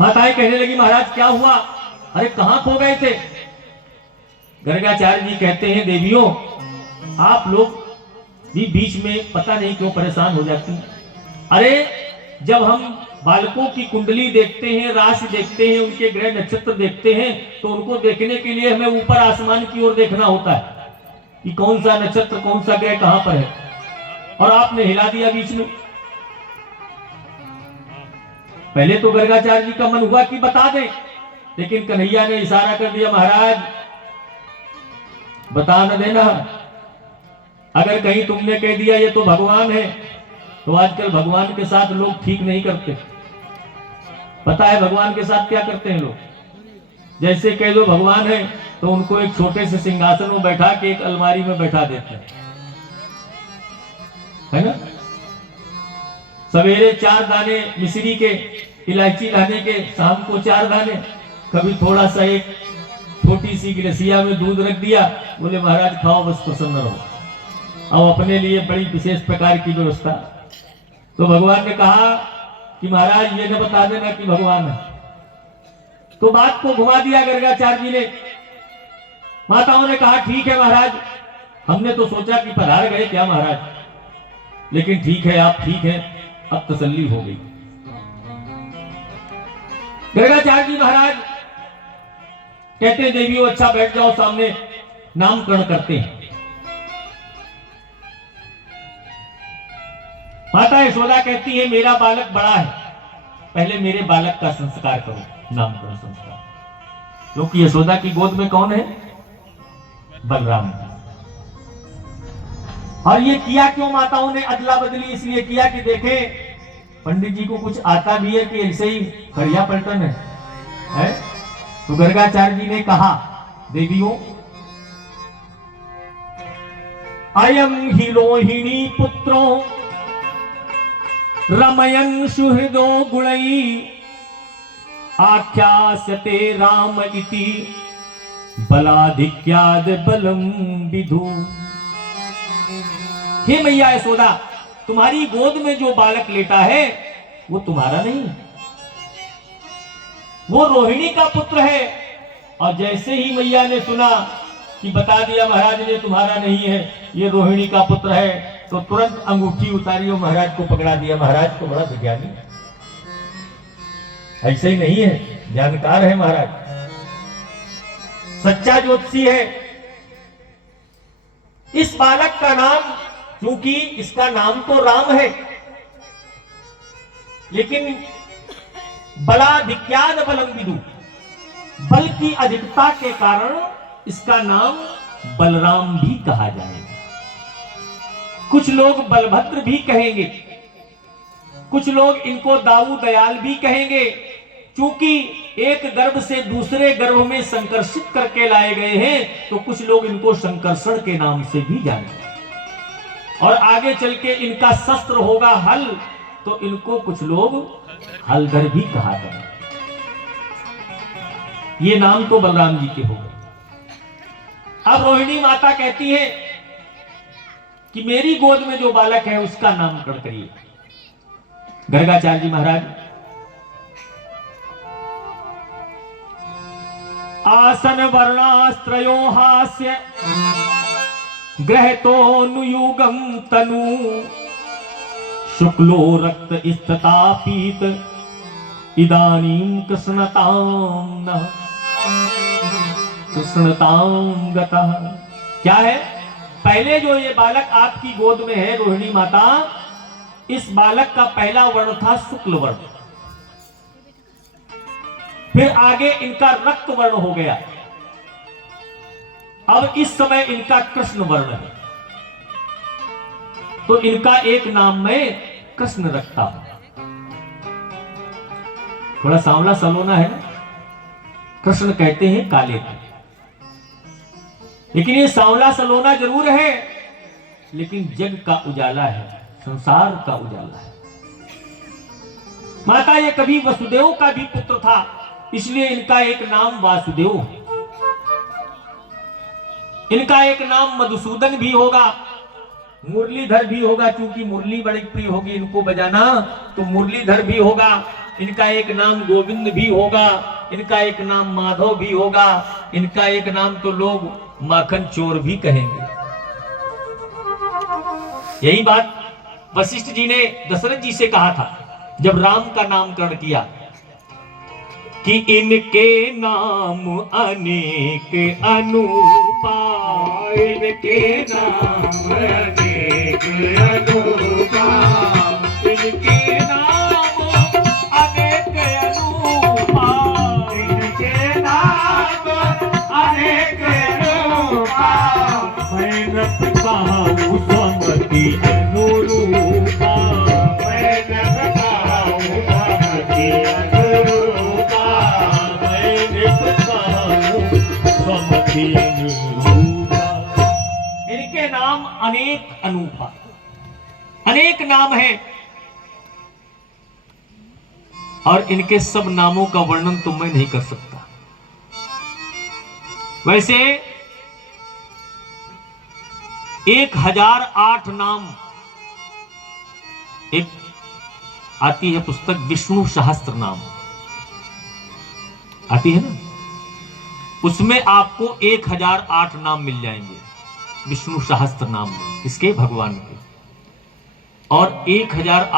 माताएं कहने लगी महाराज क्या हुआ, अरे कहां खो गए थे। गर्गाचार्य जी कहते हैं देवियों आप लोग भी बीच में पता नहीं क्यों परेशान हो जाती। अरे जब हम बालकों की कुंडली देखते हैं, राशि देखते हैं, उनके ग्रह नक्षत्र देखते हैं, तो उनको देखने के लिए हमें ऊपर आसमान की ओर देखना होता है कि कौन सा नक्षत्र कौन सा ग्रह कहां पर है, और आपने हिला दिया बीच में। पहले तो गर्गाचार्य जी का मन हुआ कि बता दें, लेकिन कन्हैया ने इशारा कर दिया महाराज बता न देना, अगर कहीं तुमने कह दिया ये तो भगवान है, तो आजकल भगवान के साथ लोग ठीक नहीं करते। पता है भगवान के साथ क्या करते हैं लोग, जैसे कह दो भगवान है तो उनको एक छोटे से सिंहासन में बैठा के एक अलमारी में बैठा देते हैं, है ना। सवेरे 4 दाने मिश्री के इलायची लाने के, शाम को 4 दाने, कभी थोड़ा सा एक छोटी सी गिलसिया में दूध रख दिया, बोले महाराज खाओ बस प्रसन्न रहो। अब अपने लिए बड़ी विशेष प्रकार की व्यवस्था। तो भगवान ने कहा कि महाराज ये न बता देना कि भगवान है। तो बात को घुमा दिया गर्गाचार्य जी ने। माताओं ने कहा ठीक है महाराज, हमने तो सोचा कि पधार गए क्या महाराज, लेकिन ठीक है आप ठीक हैं, अब तसल्ली हो गई। गर्गाचार्य जी महाराज कहते हैं देवियों अच्छा बैठ जाओ, सामने नामकरण करते हैं। माता यशोदा कहती है मेरा बालक बड़ा है, पहले मेरे बालक का संस्कार करो, नामकरण संस्कार। क्योंकि यशोदा की गोद में कौन है, बलराम। और ये किया क्यों माताओं ने अदला बदली, इसलिए किया कि देखें पंडित जी को कुछ आता भी है कि ऐसे ही खड़िया पलटन है? तो गर्गाचार्य जी ने कहा देवियों अयम ही रोहिणी पुत्रो रमयन सुहृदो गुणई आख्यास्यते राम इति बलाधिक्याद बलम विधु। हे मैया यशोदा तुम्हारी गोद में जो बालक लेटा है वो तुम्हारा नहीं, वो रोहिणी का पुत्र है। और जैसे ही मैया ने सुना कि बता दिया महाराज ने तुम्हारा नहीं है, ये रोहिणी का पुत्र है, तो तुरंत अंगूठी उतारी और महाराज को पकड़ा दिया। महाराज तो बड़ा विज्ञानी, ऐसे ही नहीं है, जानकार है महाराज, सच्चा ज्योतिषी है। इस बालक का नाम, क्योंकि इसका नाम तो राम है, लेकिन बलाधिक्याद बलम विदु, बल की अधिकता के कारण इसका नाम बलराम भी कहा जाएगा। कुछ लोग बलभद्र भी कहेंगे, कुछ लोग इनको दाऊ दयाल भी कहेंगे, क्योंकि एक गर्भ से दूसरे गर्भ में संकर्षित करके लाए गए हैं, तो कुछ लोग इनको संकर्षण के नाम से भी जानेंगे। और आगे चल के इनका शस्त्र होगा हल, तो इनको कुछ लोग हलधर भी कहा करें। ये नाम तो बलराम जी के हो गए। अब रोहिणी माता कहती है कि मेरी गोद में जो बालक है उसका नामकरण करिए। गर्गाचार्य जी महाराज आसन वर्णास्त्रयो हास्य ग्रहतोनुयुगम तनु शुक्लो रक्त स्तता पीत इदानीं कृष्णतां नः कृष्णतां गतः। क्या है, पहले जो ये बालक आपकी गोद में है रोहिणी माता, इस बालक का पहला वर्ण था शुक्ल वर्ण, फिर आगे इनका रक्त वर्ण हो गया, अब इस समय इनका कृष्ण वर्ण है। तो इनका एक नाम में कृष्ण रखता हूं। थोड़ा सांवला सलोना है ना, कृष्ण कहते हैं काले को, लेकिन ये सांवला सलोना जरूर है, लेकिन जग का उजाला है, संसार का उजाला है। माता ये कभी वसुदेव का भी पुत्र था, इसलिए इनका एक नाम वासुदेव है। इनका एक नाम मधुसूदन भी होगा, मुरलीधर भी होगा, चूंकि मुरली बड़ी प्रिय होगी इनको बजाना, तो मुरलीधर भी होगा। इनका एक नाम गोविंद भी होगा, इनका एक नाम माधव भी होगा, इनका एक नाम तो लोग माखन चोर भी कहेंगे। यही बात वशिष्ठ जी ने दशरथ जी से कहा था जब राम का नामकरण किया कि इनके नाम अनेक अनूपा, इनके नाम अनेक अनूपा, इनके नाम अनेक अनूपा, इनके नाम अनेक अनूपा, मैं न पाऊं समति अनुरूपा, मैं न पाऊं समति अनुरूपा, मैं न पाऊं समति अनुरूपा। इनके नाम अनेक अनूपा, अनेक नाम है और इनके सब नामों का वर्णन तो मैं नहीं कर सकता। वैसे 1008 नाम, एक आती है पुस्तक विष्णु सहस्त्र नाम आती है ना, उसमें आपको 1008 नाम मिल जाएंगे विष्णु सहस्त्र नाम में, इसके भगवान के। और 1008